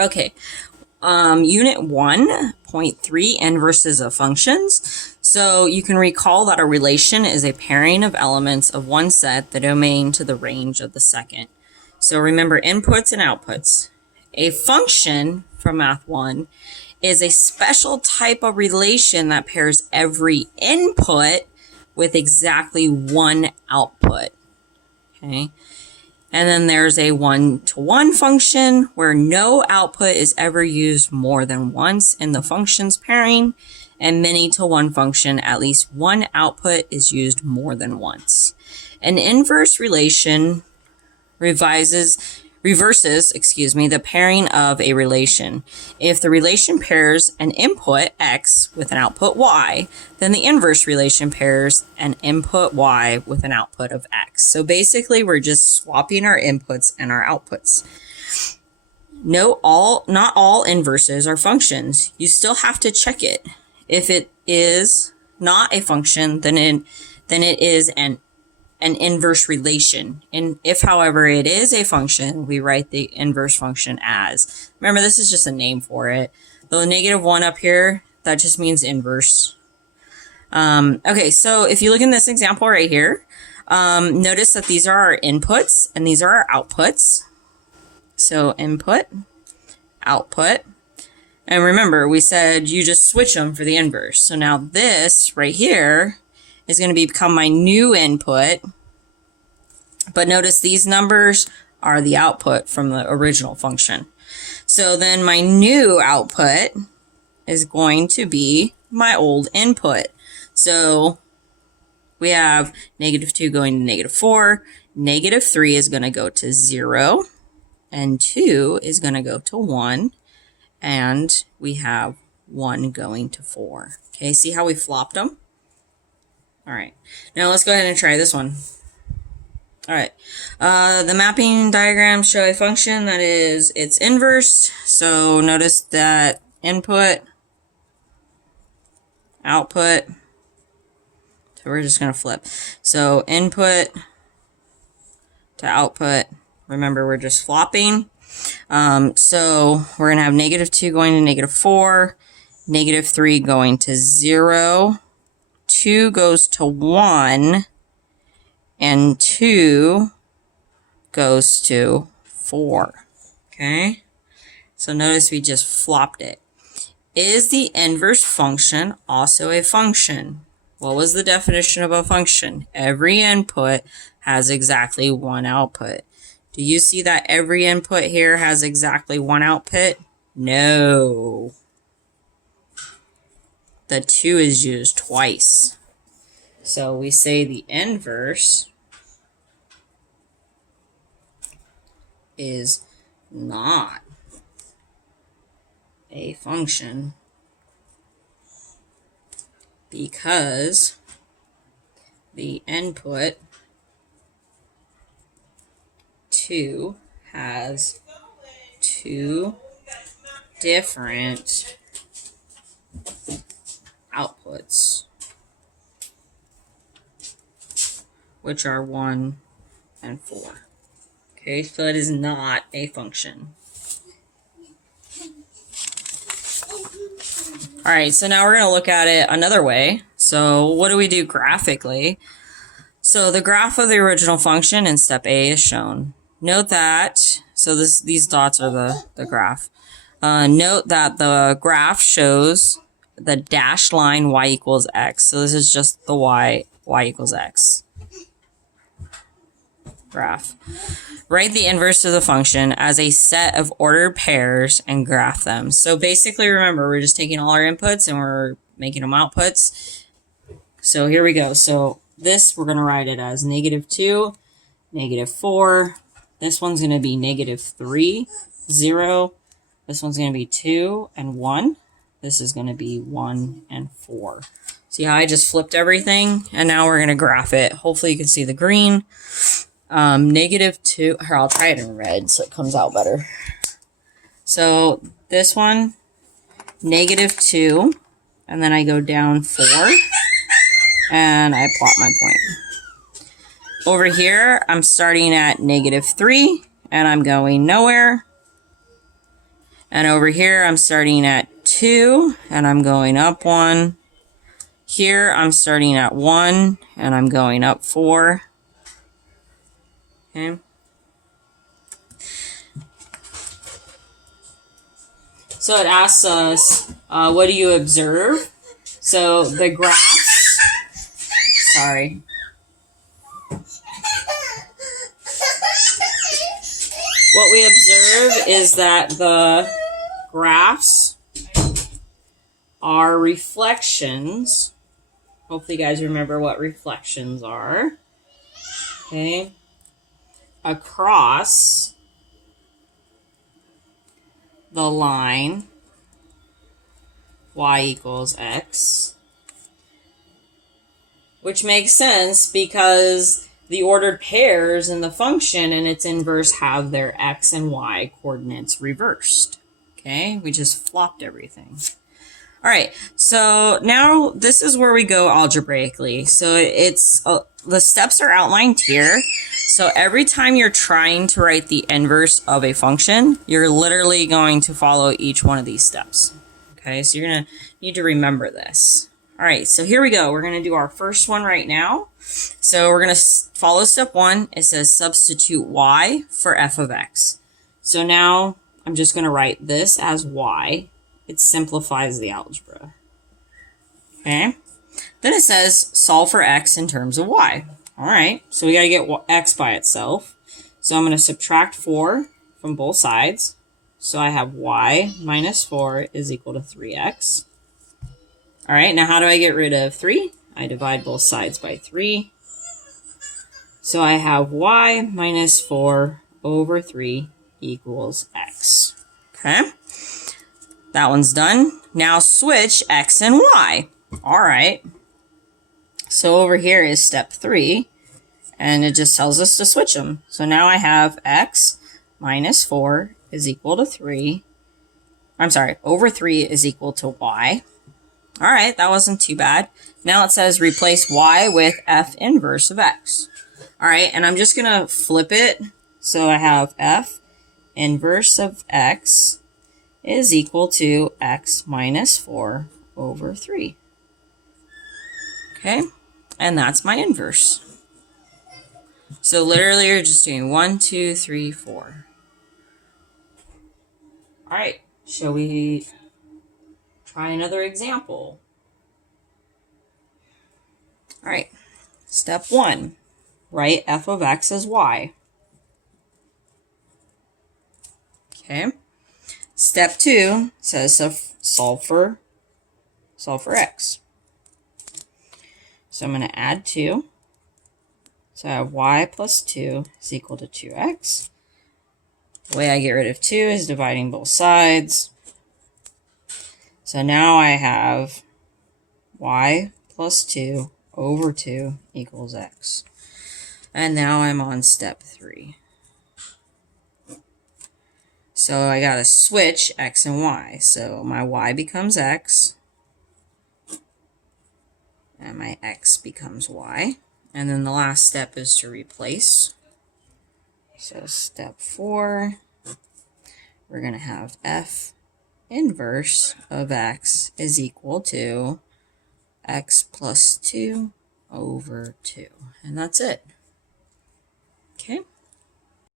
Okay, Unit 1.3, inverses of functions. So you can recall that a relation is a pairing of elements of one set, the domain to the range of the second. So remember inputs and outputs. A function from Math 1 is a special type of relation that pairs every input with exactly one output. Okay. And then there's a one-to-one function where no output is ever used more than once in the function's pairing, and many-to-one function, at least one output is used more than once. An inverse relation reverses the pairing of a relation. If the relation pairs an input x with an output y, then the inverse relation pairs an input y with an output of x. So basically, we're just swapping our inputs and our outputs. Not all inverses are functions. You still have to check it. If it is not a function, then it is an inverse relation. And if, however, it is a function, we write the inverse function as. Remember, this is just a name for it. The -1 up here, that just means inverse. Okay, so if you look in this example right here, notice that these are our inputs and these are our outputs. So input, output. And remember, we said you just switch them for the inverse. So now this right here is going to become my new input. But notice these numbers are the output from the original function. So then my new output is going to be my old input. So we have -2 going to -4. -3 is going to go to 0. And 2 is going to go to 1. And we have 1 going to 4. Okay, see how we flopped them? All right, now let's go ahead and try this one. All right, the mapping diagrams show a function that is its inverse. So notice that input, output. So we're just going to flip. So input to output. Remember, we're just flopping. So we're going to have -2 going to -4, -3 going to 0. 2 goes to 1, and 2 goes to 4. Okay? So notice we just flopped it. Is the inverse function also a function? What was the definition of a function? Every input has exactly one output. Do you see that every input here has exactly one output? No. The 2 is used twice. So we say the inverse is not a function because the input 2 has 2 different outputs, which are 1 and 4. Okay, so it is not a function. All right, so now we're going to look at it another way. So what do we do graphically? So the graph of the original function in step A is shown. Note that, so these dots are the graph. Note that the graph shows the dashed line y equals x. So this is just the y equals x graph. Write the inverse of the function as a set of ordered pairs and graph them. So basically, remember, we're just taking all our inputs and we're making them outputs. So here we go. So this, we're going to write it as -2, -4. This one's going to be -3, 0. This one's going to be 2 and 1. This is going to be 1 and 4. See how I just flipped everything? And now we're going to graph it. Hopefully you can see the green. -2. Here, I'll try it in red so it comes out better. So this one, -2. And then I go down 4. And I plot my point. Over here, I'm starting at -3. And I'm going nowhere. And over here, I'm starting at 2, and I'm going up 1. Here, I'm starting at 1, and I'm going up 4. Okay. So it asks us, what do you observe? So the graphs, sorry. What we observe is that the graphs are reflections. Hopefully you guys remember what reflections are. Okay. Across the line y equals x, which makes sense because the ordered pairs in the function and its inverse have their x and y coordinates reversed. Okay, we just flopped everything. All right, so now this is where we go algebraically. So it's the steps are outlined here. So every time you're trying to write the inverse of a function, you're literally going to follow each one of these steps. Okay, so you're going to need to remember this. All right, so here we go. We're going to do our first one right now. So we're going to follow step 1. It says substitute y for f of x. So now I'm just going to write this as y. It simplifies the algebra. Okay, then it says solve for x in terms of y. All right, so we got to get x by itself. So I'm going to subtract 4 from both sides. So I have y minus 4 is equal to 3x. All right, now how do I get rid of 3? I divide both sides by 3. So I have y minus 4 over 3 equals x. Okay, that one's done. Now switch x and y. All right. So over here is step 3, and it just tells us to switch them. So now I have x minus 4 is equal to 3. I'm sorry, over 3 is equal to y. All right, that wasn't too bad. Now it says replace y with f inverse of x. All right, and I'm just going to flip it. So I have f inverse of x is equal to x minus 4 over 3. Okay, and that's my inverse. So literally you're just doing 1, 2, 3, 4. All right, shall we try another example? All right, step 1, write f of x as y. Okay, step 2 says solve for x. So I'm going to add 2. So I have y plus 2 is equal to 2x. The way I get rid of 2 is dividing both sides. So now I have y plus 2 over 2 equals x. And now I'm on step 3. So I got to switch x and y. So my y becomes x. And my x becomes y. And then the last step is to replace. So step 4, we're going to have f inverse of x is equal to x plus 2 over 2. And that's it.